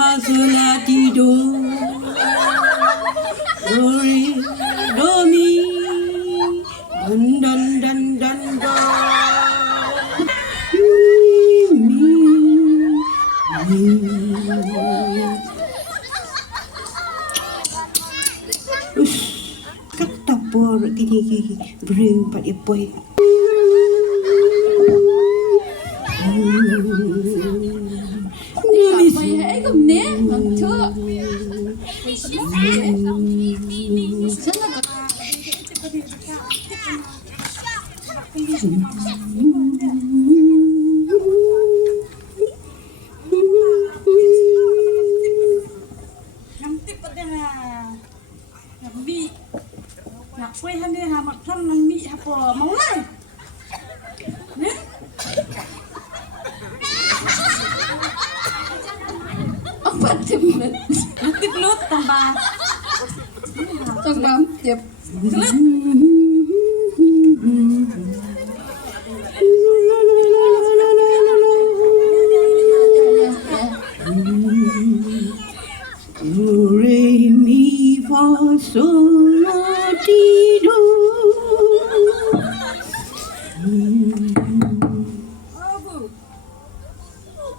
hasola tidur. Dori, domi, dan kata por gini briew pat ipoi. Mày hãy cùng nè, bằng thưa. Quay hắn đi hà mặt thân nằm mị hà bò máu này. Nè. Ông bắt thêm mình. Tiếp lốt tầm bà. Trong đám chụp. Re mi fa sol la ti do.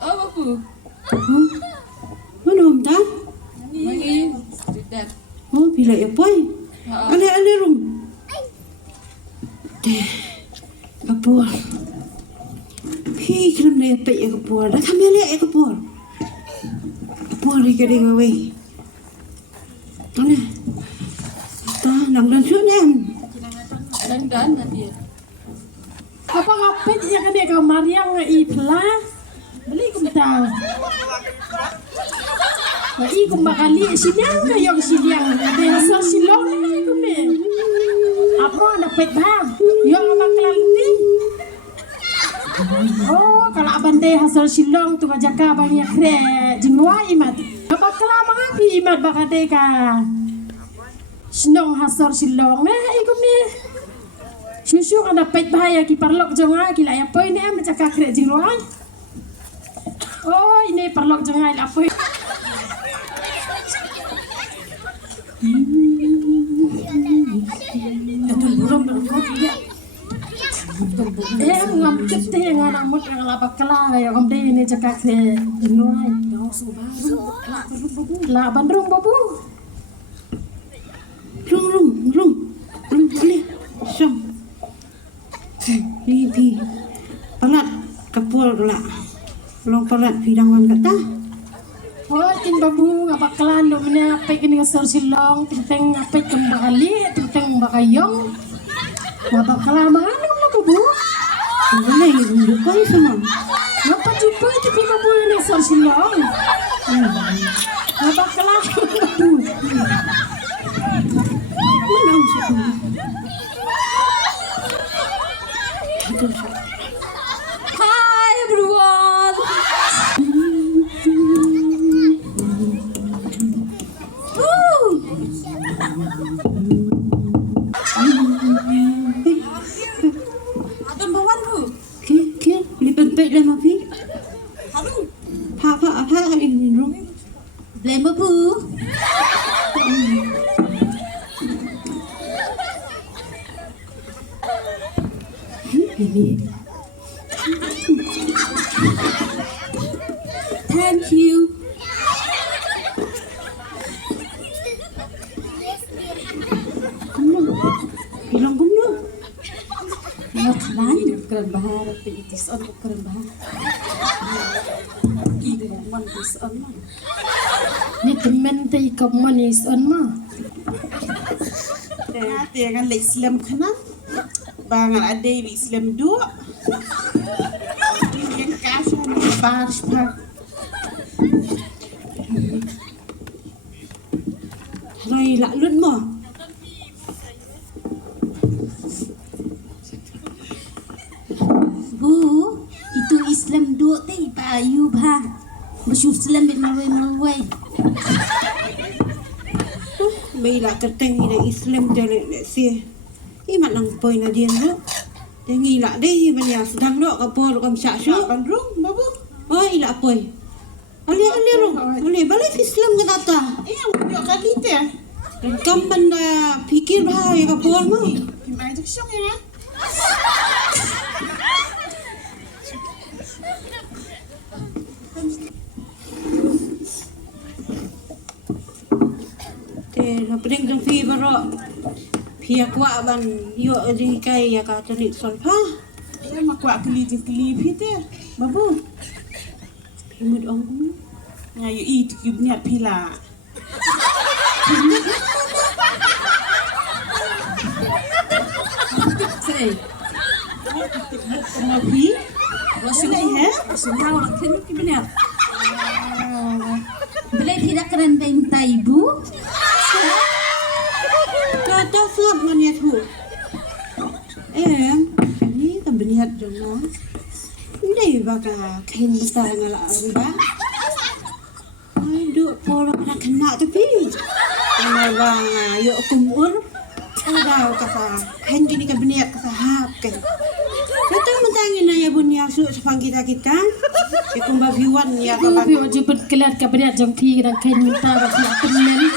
Apa? Mana om ta? Magi. Sudah. Oh, bila ya boy. Ale rum. Kapur. Pi kirim le pe ya kapur. Dah kami le ya kapur. Kapur ni kena ngawe. Mana? Ta nang dan sunya. Dan nanti. Apa ngapet ya kan dia kamar yang ipla. Beli kumta. Bagi kumbakali sinyang yang sinyang. Ada hasil silong ni kumne. Apa ada pet bang? Yang abang kelanti. Oh, kalau abang teh hasil silong tu ngajak abang ya kre jingwa imat. Apa kelama ngapi imat bakade ka. Shnong hasil silong ni kumne. Susu ada pet bahaya ki parlok jonga ki la ya poi ni am cakap kre jingwa. Oh, ini parlok jonga la poi. Betul burung berkok dia. Ngamcet teh dengan rambut yang lapak kelah ya om deh ini cakap ke jenuai. Lah bandung babu. Rung boleh. Syam. Pi. Palat kapur lah. Long palat pidangan kata. Oh, tin babu ngapa kelan do mena apek ni ngasar silong, tenteng apek kembali, tenteng bakayong. Ngapa kelan mana babu? Boleh jumpa sama. Ngapa jumpa tapi babu ni ngasar silong? Ngapa kelan babu? Mana usah. Hi everyone. Abang bawan tu. Ke, lipat pet lah mafi. Halu. Apa ini rung? Blame babu. Ini. Thank you. Bilang gumno. Lain keren bahar, pitis on keren bahar. Ini man is on ma. Ni temen teh kaman is on ma. Dia kan Islam Khynnah. Bangan ada Islam dua. Yang kasih baris pak. Rai lak lun mo. Bu, itu Islam dua teh payu bah. Masuk Islam bermawai. May lak kyrteng ni Islam dari si. Imat nang poin na diyan lo. Dengi lak deh ban ya sedang lo kapor kam syak Bandung babu. Oh ila poy. Ali ro. Boleh balik Islam ke tata. Yang yuk kaki tu ya. Kampan na pikir bahaya kapur mo. Gimana tu syok ya? Te na pedeng jong pi baro. Pia kwa ban yo Nonghikai ya ka Tonic Solfa. Ya mak kuat keli pit ya. Babu. Himud ong. Ngayu itu kibniat pila. Say, Mau pi? Rasulullah ya? Rasulullah nak kena kibniat. Boleh tidak keren bynta ibu? Tata suap man ya tu. Ni kan beniat jong na. Ndai baka Kane beta ngala ba. Aduh, polo nak kena tapi. Kenal bang, yuk kumur. Ada kata Kane gini kan beniat kata hap kan. Kita mentangin na ya bunya su sepang kita. Kita babiwan ya Aku kapan. biar jemput kelar kabarnya jam pi dan kain minta bagi temen.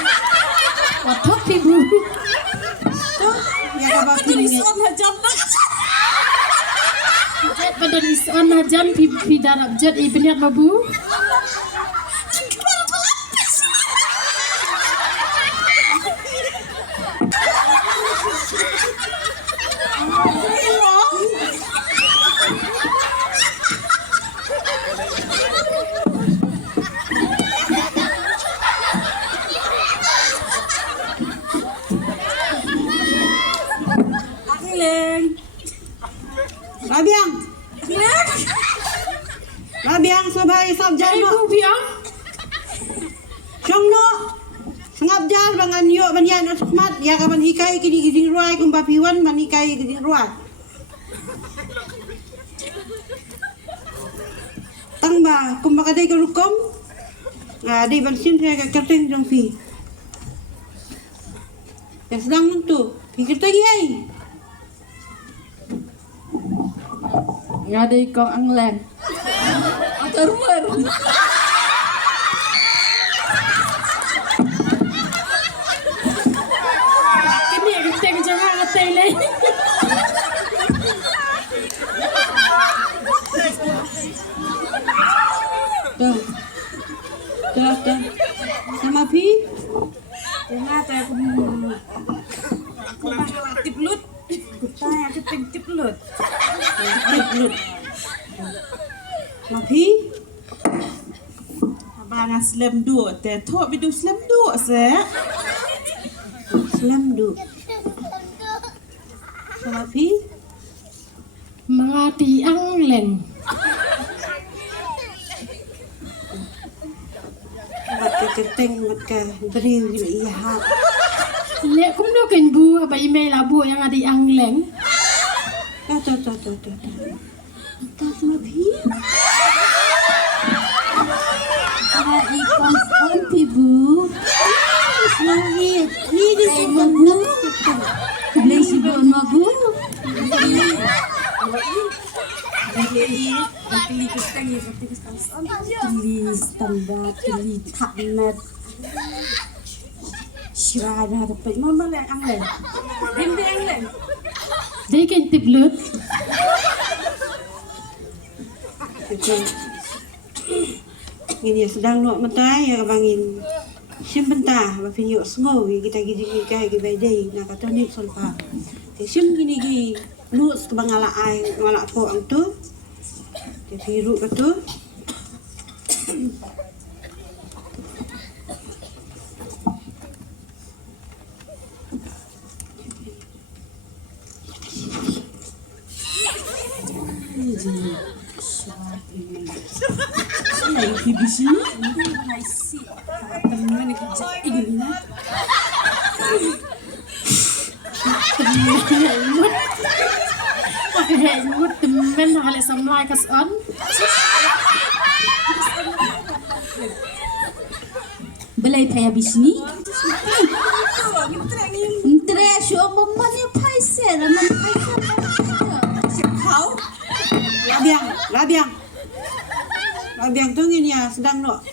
Watak ibu. Ya kapan pilih. Jet badan isan hajan pi darab jet ibniat babu. Labiang sabai sab jal Ibu no. biang. Shnong no. Sengap jal bangan yo banyan asmat ya ka Nonghikai kini giding ruai kum bapiwan Nonghikai giding ruai. Tang ba kum bakadai ka rukom. Di bansin saya ka kyrteng jong pi. Ya sedang tu. Pikir tadi ai. Ngadi kong anglen. Atau ruar. Kini aku tengok jangan ngatai le. Dah. Sama pi. Kenapa aku tiplut? Saya aku tiplut. Lut. Mapi. Abang aslam dua. Tetok bidu aslam dua se. Selam du. Mapi. Mengati anglen. Mat ka kyrteng mat ka briew gini iya. Lek kum no kan bu apa email abu yang ada anglen. Tuh. Tas mapi. Ada ikon konti bu. Langit. Ni di Saya bu. Beli si bu bu. Beli kesteng ya, beli kesteng. Beli standar, beli taknet. Syarada dapat mama lek anglen. Benda anglen. Dia kan tiplut. Ini sedang nak mentai ya bangin. Sim benta ba pinyo sngo kita gidi kai gi bedai na ka Tonic Solfa. Te sim gini gi lus ke bangala ai ngala ko ang tu. Te biru ka tu. Lagi kibisi. Temen kerja ini. Pakai imut temen hale samlai kason. Belai paya bisni. Entre syo mamanya paise raman paise. Labiang tu ngin ya sedang nak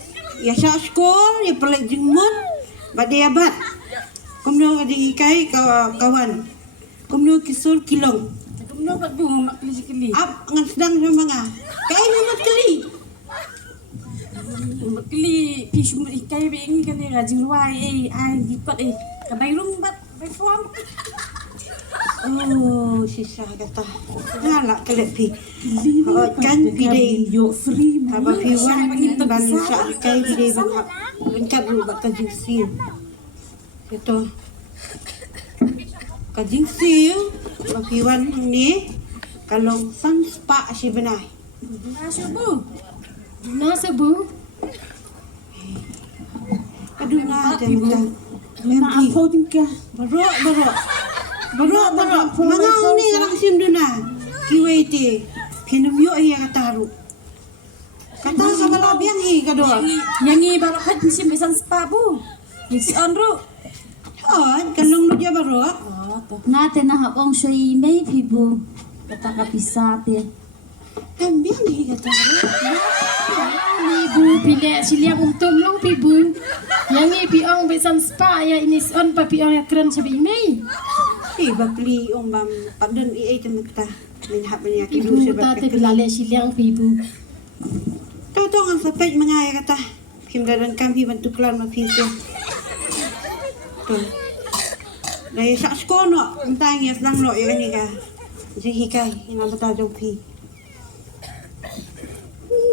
ya syak skor, ya pelak jengmut, badai abat. Kumno Nonghikai kawan. Kumno kisur kilong. Kumno pat bunga mak kali. Ap ngan sedang sama nga. Kaya namat kali. Kali pisum ikai be ngi kali rajing ruai ai dipot kabay rum bat bay form. Oh, sisa kata. Ngalak kelet pi. Kan pide Yo free haba pi wan ban syak kai pide ban hab. Ryngkhat lu bak jingiasyriem. Itu. Jingiasyriem bak pi wan ni kalau sang spa si benai. Nasa bu. Aduh na jangan. Nah, aku tingkah. Barok. Mangang ni anak sim duna. Kiwete. Pinum yo iya kataru. Kata kabala biang hi kado. Yang ngi balak hat sim besan spa bu. Mix on ru. Oh, kalong lu dia barok. Ngate na habong shoy may pibu. Kata kapisate. Kan biang hi kataru. Ibu pilih siliang untung long pibu. Yang ni piong besan spa ya ini on pa piong ya keren sabi imay. Bapli bam padun i temeta. Minhap banyak hidup Ibu sebab tate bilale siliang pibu. Tahu ang sapet mangaya kata. Kim dadan kami bantu kelar ma pintu. Tuh. Daya sak skono entang ya sedang lo ya kan ni ka. Nonghikai ina bata jopi.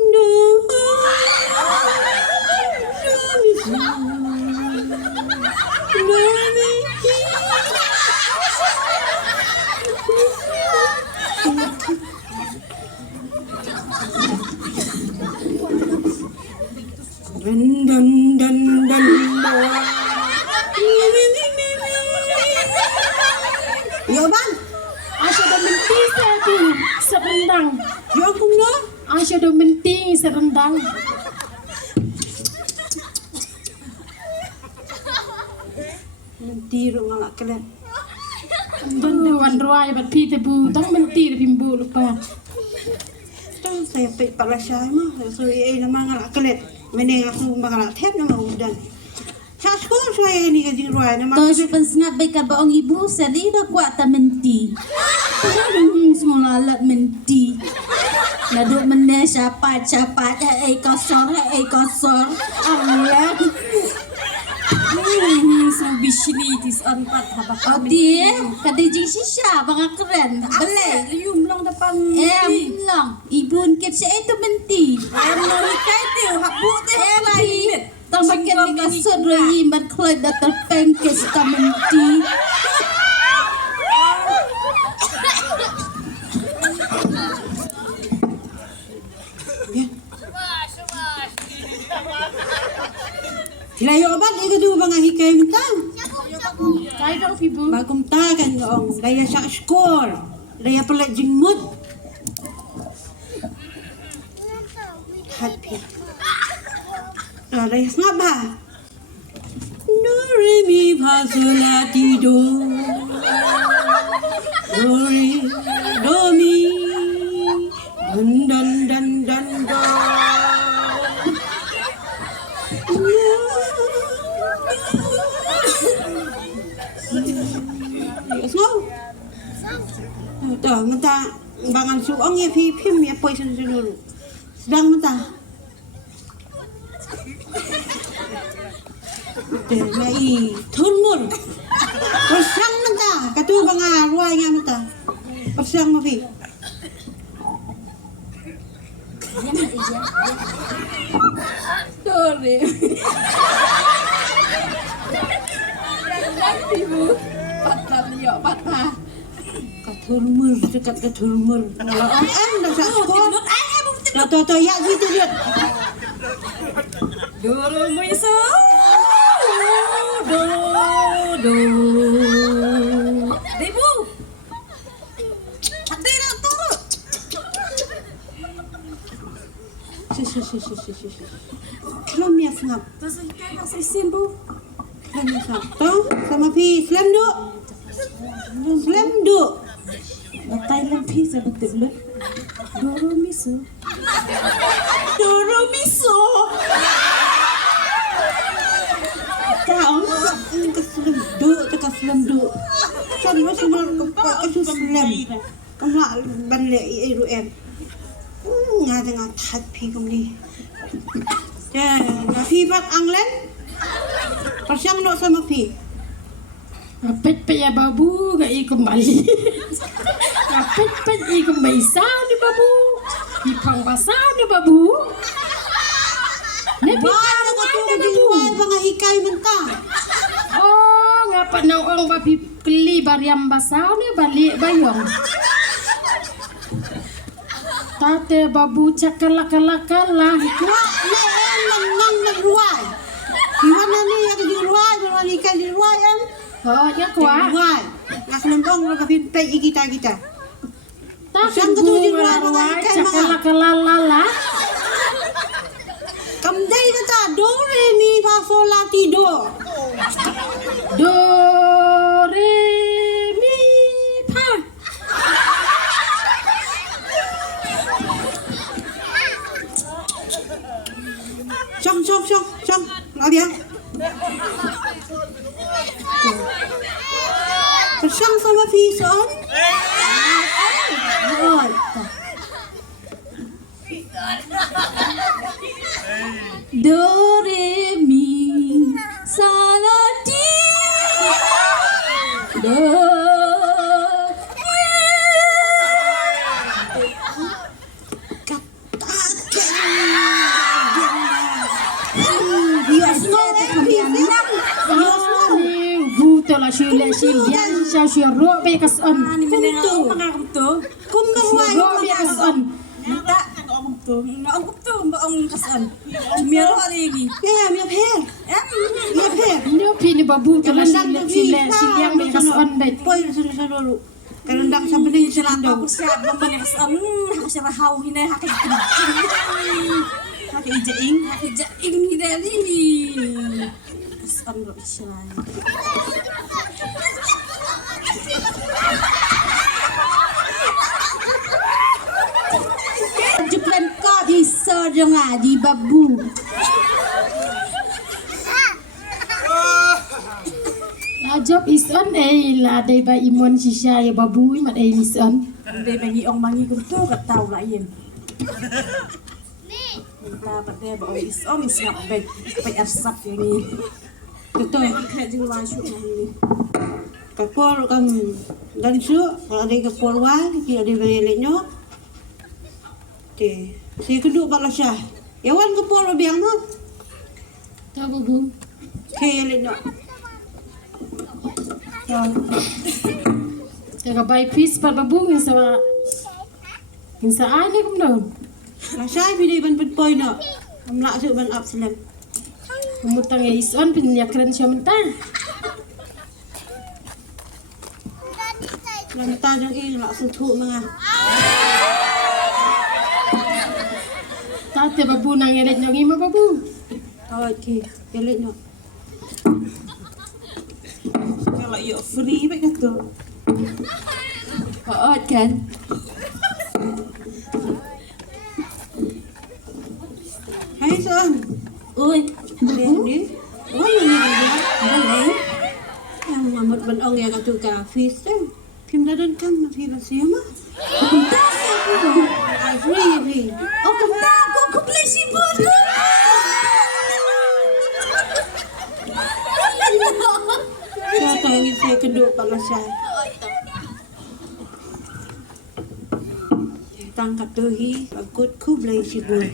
No. Dan. Yo bang, Asya dah menti sabi serendang. yo kumno. Asya dah menti serendang. Mentiro ngalak kelet. Wan ruai bat pi tebu tang menti pimbu lupa. Tuh saya pe para syai mah. So ai nama ngalak kelet. Meneng aku mengalak tep nama udan. Sak skor saya ni ka jingruai nama. Tos pensngap bay ka baong ibu sadi dah kuat ta menti. Semua lalat menti. Nadu mene capat kosor Allah. So bishini tis on pat habak. Oh dia kata jing sisa bang keren. Boleh yum long depan. Long ibun ket se itu menti. Nonghikai tu habu teh lain. Tambakan ni kasut roi ban kloi dah terpengkes ka menti. Hilayo obat itu tu bang Nonghikai mentang. Kai dong pibu. Bagum ta kan ong daya sak skor. Daya pelak jingmut. Happy. Daya ngap ba? Do re mi fa sol la ti do. Do re do mi. Dan do. Tuh, mentah bangan suong ya pim ya poi dulu. Sedang mentah. Tuh, nai thunmur. Persang mentah, katu bangan ruai nga mentah. Persang ma pi. Sorry. Ibu patah yo patah. Kathulmur dekat kathulmur. Kalau om dah sak skor. Tuh ya gitu dia. Doro miso. Do. Ibu. Hati nak turut. Si. Kalau mi ngap. Terus kan asesin bu. Slam sap. Tuh sama pi slam du. Slam du. Thailand pizza betul betul. Doro miso. du. Kan masih nak kasus lem. Kamla banle iru em. Ngada ngat pi kumni. Ya, na pi bat anglen. Pasyang no sama pi. Pet ya babu ga i kembali. Pet i kembali sao ni babu. I pang basao ni babu. Ne pi Mana ka tu di luar banga hikai benta. Oh, ngapa nang ong babi keli bariam basao ni balik bayong. Tate babu cakala-kala-kala. Wah, ne nang na luar. Iwana ni yang di luar, banga hikai di luar em. Oh, ya kuah. Luar. Nak lembong ka pin pe kita. Tak Siang ketu ketu di di luar, luar mga ikan, cakala-kala-lala. Kamdai kata do re mi fa sol la ti do. Do re mi fa. Xong. Nói bien. Xong sama phi son. Rồi. Do re mi sa la ti. Do Tola shule shilian sha shiro be kason. Ani menang makakum tu. Kum na huwag Shiro be kason. Minta naong tu baong kasan. Miro arigi. Ya, mi apher. Mi apher. Nyo pini babu tola shile shilian be kason be. Poy sa lolo. Karandang sa beling sa Ako landong. siya naman kasan. Ako siya rahaw hinay hakit. Hakit jaing hinay ni. Kasan ro siya. Juplan ka di sir nga di babu. Job is on la day ba imon shisha ya babu mat ay is on. Hindi bagi ong mangi kunto kataw la yin. Minta pati ba o is on is not big. Pa arsap yang ni. Betul. Kaya jeng masuk na ini. Kapor kam dan su kalau ada kapor wa dia ada beli nyo. Te, si kedua kalau syah. Yawan kapor biang mo. Ta babu. Kaya nyo. Jaga bay peace pa babu sa ani kum daw. Masay pinay ban poy no. Amla su ban up slam. Umutang ya is on pin ya keren siya menta. Lanta jang la su thu mga. Tate babu nang elet nyo ngima babu. Okay, kelit nyo. Kalau yuk free baik tu. Paot kan. Hai son. Uy, Ni. Wala ni dia. balay. Yang mamat ban ong ya katu ka fish tu. Kim dadan kan ma fi ba siya ma. Kumta siya ko. Ai free. O kumta ko kuplay si Bodo. Saya tahu saya kedua kalau saya. Tangkap tuhi, akut ku beli si boy.